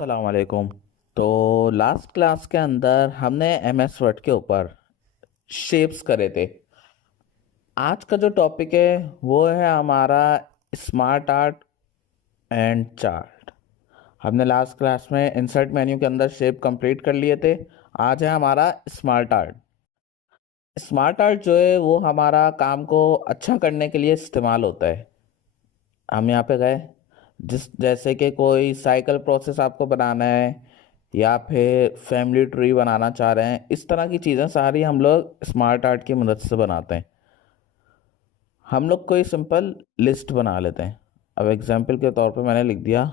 अस्सलाम वालेकुम। तो लास्ट क्लास के अंदर हमने एमएस वर्ड के ऊपर शेप्स करे थे। आज का जो टॉपिक है वो है हमारा स्मार्ट आर्ट एंड चार्ट। हमने लास्ट क्लास में इंसर्ट मेन्यू के अंदर शेप कंप्लीट कर लिए थे। आज है हमारा स्मार्ट आर्ट। स्मार्ट आर्ट जो है वो हमारा काम को अच्छा करने के लिए इस्तेमाल होता है। हम यहाँ पे गए, जैसे कि कोई साइकिल प्रोसेस आपको बनाना है या फिर फैमिली ट्री बनाना चाह रहे हैं, इस तरह की चीज़ें सारी हम लोग स्मार्ट आर्ट की मदद से बनाते हैं। हम लोग कोई सिंपल लिस्ट बना लेते हैं। अब एग्जांपल के तौर पे मैंने लिख दिया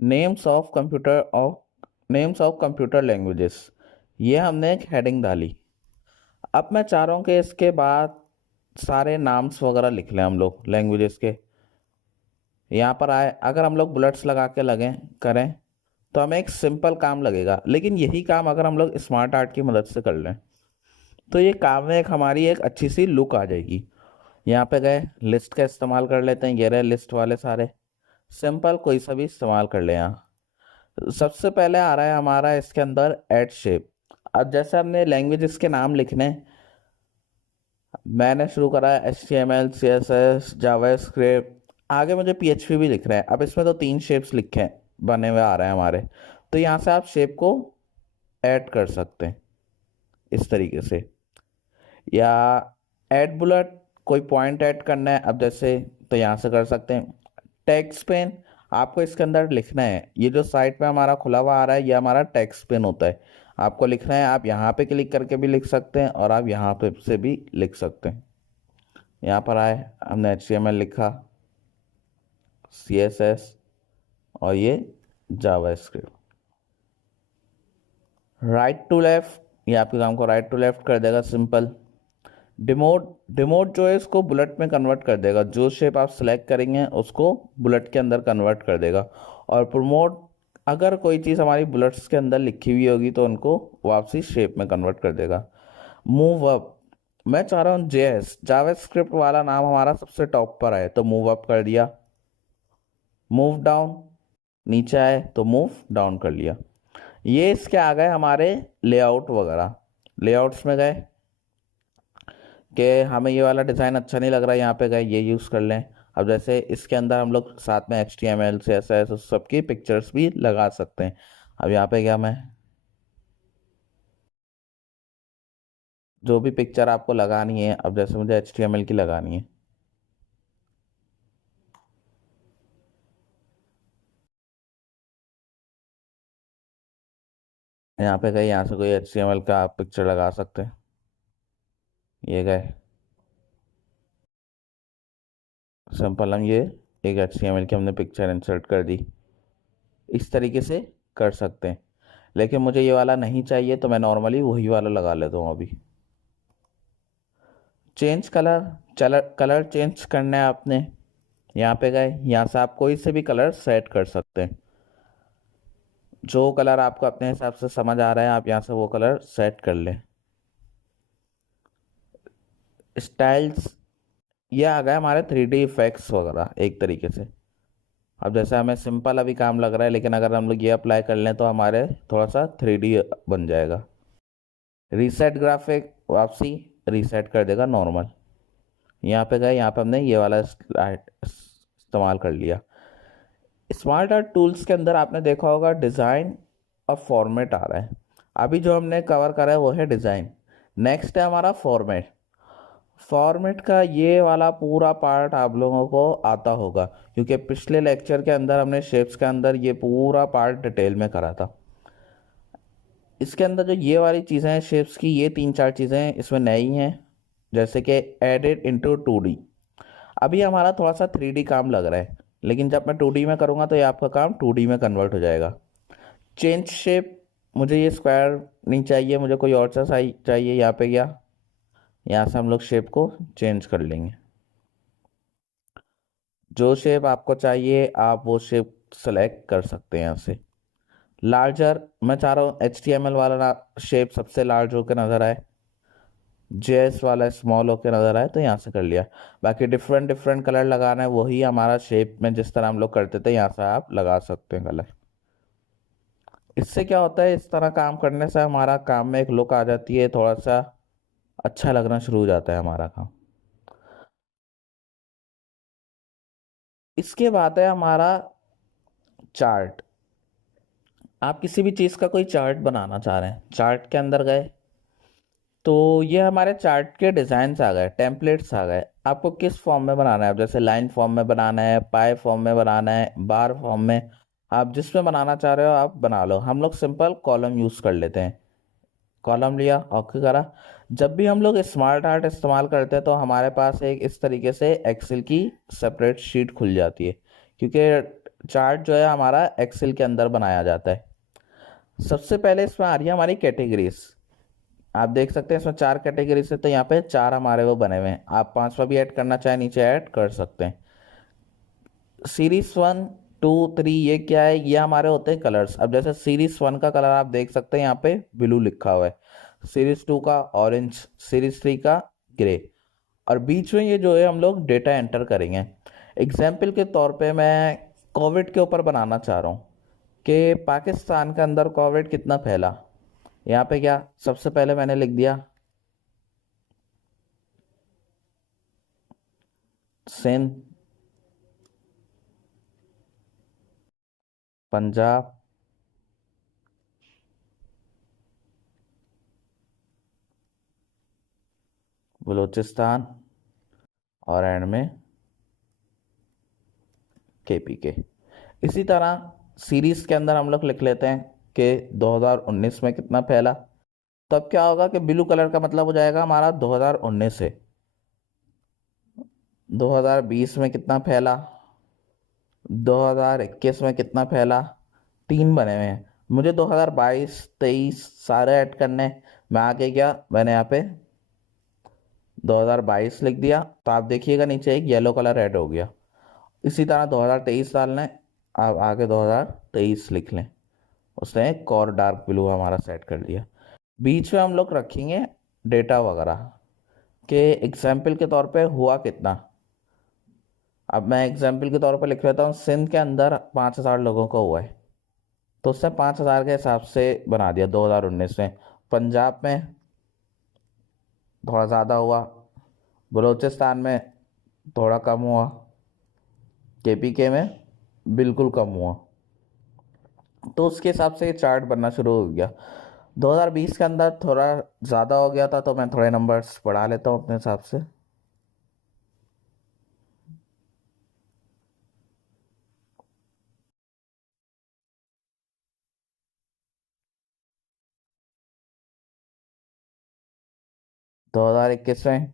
नेम्स ऑफ कंप्यूटर लैंग्वेजेस। ये हमने एक हेडिंग डाली। अब मैं चाह रहा हूँ कि इसके बाद सारे नाम्स वगैरह लिख लें हम लोग लैंग्वेजेस के। यहाँ पर आए, अगर हम लोग बुलेट्स लगा के लगें करें तो हमें एक सिंपल काम लगेगा, लेकिन यही काम अगर हम लोग स्मार्ट आर्ट की मदद से कर लें तो ये काम में हमारी एक अच्छी सी लुक आ जाएगी। यहाँ पे गए, लिस्ट का इस्तेमाल कर लेते हैं। ये रहे लिस्ट वाले सारे, सिंपल कोई सा भी इस्तेमाल कर ले। यहाँ सबसे पहले आ रहा है हमारा इसके अंदर ऐड शेप। अब जैसे हमने लैंग्वेज के नाम लिखने, मैंने शुरू करा है HTML CSS जावास्क्रिप्ट, आगे मुझे PHP भी लिख रहे हैं। अब इसमें तो 3 शेप्स लिखे हैं, बने हुए आ रहे हैं हमारे। तो यहाँ से आप शेप को ऐड कर सकते हैं इस तरीके से, या ऐड बुलेट, कोई पॉइंट ऐड करना है अब जैसे, तो यहाँ से कर सकते हैं। टेक्स्ट पेन, आपको इसके अंदर लिखना है। ये जो साइड पे हमारा खुला हुआ आ रहा है ये हमारा टेक्स्ट पेन होता है। आपको लिखना है, आप यहाँ पे क्लिक करके भी लिख सकते हैं और आप यहाँ पे से भी लिख सकते हैं। यहाँ पर आए, हमने HTML लिखा, CSS और ये जावास्क्रिप्ट। राइट टू लेफ्ट, ये आपके काम को राइट टू लेफ्ट कर देगा। सिंपल डिमोट जो है इसको बुलेट में कन्वर्ट कर देगा। जो शेप आप सिलेक्ट करेंगे उसको बुलेट के अंदर कन्वर्ट कर देगा। और प्रमोट, अगर कोई चीज़ हमारी बुलेट्स के अंदर लिखी हुई होगी तो उनको वापसी शेप में कन्वर्ट कर देगा। मूव अप, मैं चाह रहा हूँ जावास्क्रिप्ट वाला नाम हमारा सबसे टॉप पर आए तो मूव अप कर दिया। मूव डाउन, नीचे आए तो मूव डाउन कर लिया। ये इसके आ गए हमारे लेआउट वगैरह। लेआउट्स में गए कि हमें ये वाला डिज़ाइन अच्छा नहीं लग रहा है, यहाँ पे गए ये यूज़ कर लें। अब जैसे इसके अंदर हम लोग साथ में HTML CSS उस सबकी पिक्चर्स भी लगा सकते हैं। अब यहाँ पे गया मैं, जो भी पिक्चर आपको लगानी है, अब जैसे मुझे HTML की लगानी है, यहाँ पे गए, यहाँ से कोई HTML का आप पिक्चर लगा सकते हैं। ये गए, सिंपल हम ये एक HTML की हमने पिक्चर इंसर्ट कर दी। इस तरीके से कर सकते हैं, लेकिन मुझे ये वाला नहीं चाहिए तो मैं नॉर्मली वही वाला लगा लेता हूँ अभी। चेंज कलर चेंज करना है आपने, यहाँ पे गए, यहाँ से आप कोई से भी कलर सेट कर सकते हैं। जो कलर आपको अपने हिसाब से समझ आ रहा है आप यहाँ से वो कलर सेट कर लें। स्टाइल्स, ये आ गए हमारे 3D इफेक्ट्स वगैरह एक तरीके से। अब जैसे हमें सिंपल अभी काम लग रहा है, लेकिन अगर हम लोग ये अप्लाई कर लें तो हमारे थोड़ा सा 3D बन जाएगा। रीसेट ग्राफिक, वापसी रीसेट कर देगा नॉर्मल। यहाँ पे गए, यहाँ पे हमने ये वाला इस्तेमाल कर लिया। स्मार्ट आर्ट टूल्स के अंदर आपने देखा होगा डिज़ाइन और फॉर्मेट आ रहा है। अभी जो हमने कवर करा है वो है डिज़ाइन। नेक्स्ट है हमारा फॉर्मेट। फॉर्मेट का ये वाला पूरा पार्ट आप लोगों को आता होगा, क्योंकि पिछले लेक्चर के अंदर हमने शेप्स के अंदर ये पूरा पार्ट डिटेल में करा था। इसके अंदर जो ये वाली चीज़ें हैं शेप्स की, ये 3-4 चीज़ें इसमें नई हैं, जैसे कि एडिट इनटू 2D। अभी हमारा थोड़ा सा 3D काम लग रहा है। लेकिन जब मैं 2D में करूँगा तो ये आपका काम 2D में कन्वर्ट हो जाएगा। चेंज शेप, मुझे ये स्क्वायर नहीं चाहिए, मुझे कोई और सा चाहिए। यहाँ पे गया, यहाँ से हम लोग शेप को चेंज कर लेंगे। जो शेप आपको चाहिए आप वो शेप सेलेक्ट कर सकते हैं यहाँ से। लार्जर, मैं चाह रहा हूँ HTML वाला शेप सबसे लार्ज होकर नजर आए, JS वाला स्मॉल होकर नजर आए, तो यहाँ से कर लिया। बाकी डिफरेंट डिफरेंट कलर लगाना है, वही हमारा शेप में जिस तरह हम लोग करते थे यहाँ से आप लगा सकते हैं कलर। इससे क्या होता है, इस तरह काम करने से हमारा काम में एक लुक आ जाती है, थोड़ा सा अच्छा लगना शुरू हो जाता है हमारा काम। इसके बाद है हमारा चार्ट। आप किसी भी चीज़ का कोई चार्ट बनाना चाह रहे हैं, चार्ट के अंदर गए तो ये हमारे चार्ट के डिज़ाइंस आ गए, टेम्पलेट्स आ गए। आपको किस फॉर्म में बनाना है, अब जैसे लाइन फॉर्म में बनाना है, पाई फॉर्म में बनाना है, बार फॉर्म में, आप जिसमें बनाना चाह रहे हो आप बना लो। हम लोग सिंपल कॉलम यूज़ कर लेते हैं। कॉलम लिया, ओके करा। जब भी हम लोग स्मार्ट आर्ट इस्तेमाल करते हैं तो हमारे पास एक इस तरीके से एक्सेल की सेपरेट शीट खुल जाती है, क्योंकि चार्ट जो है हमारा एक्सेल के अंदर बनाया जाता है। सबसे पहले इसमें आ रही है हमारी कैटेगरीज। आप देख सकते हैं इसमें 4 कैटेगरीज है, तो यहाँ पे 4 हमारे वो बने हुए हैं। आप 5वां भी ऐड करना चाहें नीचे ऐड कर सकते हैं। सीरीज 1, 2, 3 ये क्या है, ये हमारे होते हैं कलर्स। अब जैसे सीरीज 1 का कलर आप देख सकते हैं यहाँ पे ब्लू लिखा हुआ है, सीरीज 2 का ऑरेंज, सीरीज 3 का ग्रे। और बीच में ये जो है हम लोग डेटा एंटर करेंगे। एग्जाम्पल के तौर पे मैं कोविड के ऊपर बनाना चाह रहा हूँ कि पाकिस्तान के अंदर कोविड कितना फैला। यहाँ पे क्या, सबसे पहले मैंने लिख दिया सिंध, पंजाब, बलूचिस्तान और एंड में KPK। इसी तरह सीरीज के अंदर हम लोग लिख लेते हैं कि 2019 में कितना फैला। तब क्या होगा कि ब्लू कलर का मतलब हो जाएगा हमारा 2019 से। 2020 में कितना फैला, 2021 में कितना फैला, 3 बने हुए हैं। मुझे 2022, 23 सारे ऐड करने हैं। मैं आगे गया, मैंने यहाँ पे 2022 लिख दिया, तो आप देखिएगा नीचे एक येलो कलर ऐड हो गया। इसी तरह 2023 डालना है, आप आगे 2023 लिख लें, उसने एक और डार्क ब्लू हमारा सेट कर दिया। बीच में हम लोग रखेंगे डेटा वगैरह के एग्जाम्पल के तौर पे हुआ कितना। अब मैं एग्जाम्पल के तौर पे लिख लेता हूँ सिंध के अंदर 5,000 लोगों को हुआ है, तो उससे 5,000 के हिसाब से बना दिया 2019 में। पंजाब में थोड़ा ज़्यादा हुआ, बलूचिस्तान में थोड़ा कम हुआ, KPK में बिल्कुल कम हुआ। तो उसके हिसाब से ये चार्ट बनना शुरू हो गया। 2020 के अंदर थोड़ा ज़्यादा हो गया था, तो मैं थोड़े नंबर्स बढ़ा लेता हूँ अपने हिसाब से। दो हज़ार इक्कीस में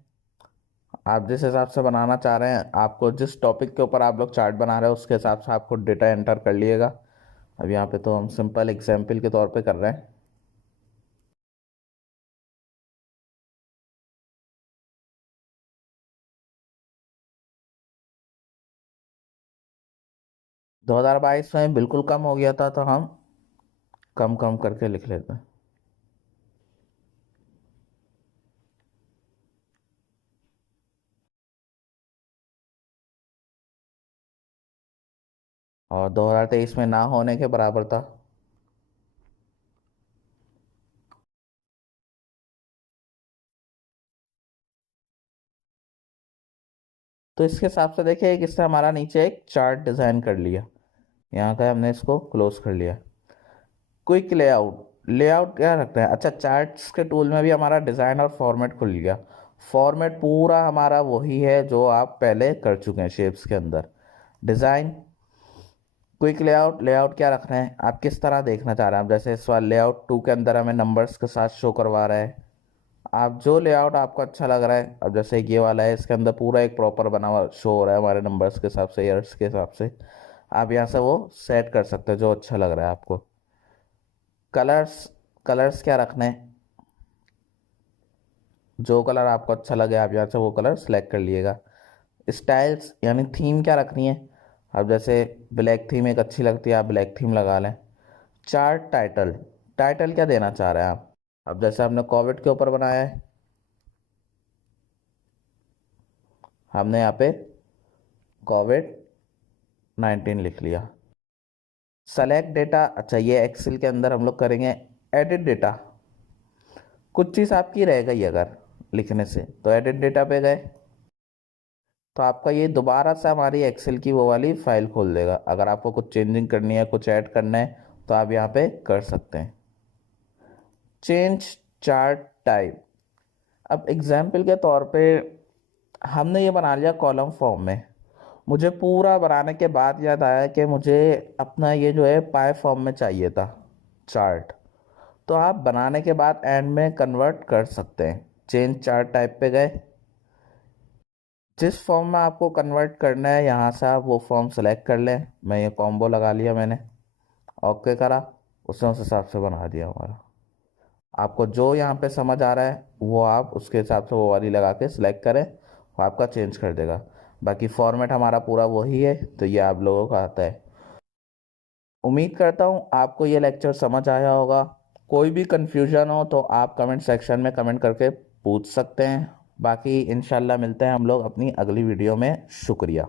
आप जिस हिसाब से बनाना चाह रहे हैं, आपको जिस टॉपिक के ऊपर आप लोग चार्ट बना रहे हैं उसके हिसाब से आपको डेटा एंटर कर लिएगा। अब यहाँ पे तो हम सिंपल एग्जाम्पल के तौर पे कर रहे हैं। दो हजार बाईस में बिल्कुल कम हो गया था, तो हम कम कम करके लिख लेते हैं। और 2023 में ना होने के बराबर था। तो इसके हिसाब से देखिए, एक इससे हमारा नीचे एक चार्ट डिज़ाइन कर लिया, यहाँ का हमने इसको क्लोज कर लिया। क्विक लेआउट, लेआउट क्या रखते हैं, अच्छा चार्ट्स के टूल में भी हमारा डिज़ाइन और फॉर्मेट खुल गया। फॉर्मेट पूरा हमारा वही है जो आप पहले कर चुके हैं शेप्स के अंदर। डिज़ाइन, क्विक लेआउट, लेआउट क्या रख रहे हैं, आप किस तरह देखना चाह रहे हैं। अब जैसे इस बार लेआउट 2 के अंदर हमें नंबर्स के साथ शो करवा रहा है, आप जो लेआउट आपको अच्छा लग रहा है, अब जैसे कि ये वाला है, इसके अंदर पूरा एक प्रॉपर बना हुआ शो हो रहा है हमारे नंबर्स के हिसाब से, ईयर्स के हिसाब से, आप यहाँ से वो सेट कर सकते हो जो अच्छा लग रहा है आपको। कलर्स, कलर्स क्या रखने हैं, जो कलर आपको अच्छा लगे आप यहाँ से वो कलर सेलेक्ट कर लिएगा। स्टाइल्स यानी थीम क्या रखनी है, अब जैसे ब्लैक थीम एक अच्छी लगती है, आप ब्लैक थीम लगा लें। चार्ट टाइटल, टाइटल क्या देना चाह रहे हैं आप, अब जैसे हमने कोविड के ऊपर बनाया है, हमने यहाँ पे कोविड-19 लिख लिया। सेलेक्ट डेटा, अच्छा ये एक्सेल के अंदर हम लोग करेंगे एडिट डेटा, कुछ चीज़ आपकी रह गई अगर लिखने से तो एडिट डेटा पे गए तो आपका ये दोबारा से हमारी एक्सेल की वो वाली फाइल खोल देगा। अगर आपको कुछ चेंजिंग करनी है, कुछ ऐड करना है तो आप यहाँ पे कर सकते हैं। चेंज चार्ट टाइप, अब एग्जाम्पल के तौर पे हमने ये बना लिया कॉलम फॉर्म में, मुझे पूरा बनाने के बाद याद आया कि मुझे अपना ये जो है पाई फॉर्म में चाहिए था चार्ट, तो आप बनाने के बाद एंड में कन्वर्ट कर सकते हैं। चेंज चार्ट टाइप पे गए, जिस फॉर्म में आपको कन्वर्ट करना है यहाँ से आप वो फॉर्म सेलेक्ट कर लें। मैं ये कॉम्बो लगा लिया मैंने, ओके करा, उसने उस हिसाब से बना दिया हमारा। आपको जो यहाँ पे समझ आ रहा है वो आप उसके हिसाब से वो वाली लगा के सिलेक्ट करें, वो आपका चेंज कर देगा। बाकी फॉर्मेट हमारा पूरा वही है, तो ये आप लोगों का आता है। उम्मीद करता हूँ आपको ये लेक्चर समझ आया होगा। कोई भी कन्फ्यूजन हो तो आप कमेंट सेक्शन में कमेंट करके पूछ सकते हैं। बाकी इंशाल्लाह मिलते हैं हम लोग अपनी अगली वीडियो में। शुक्रिया।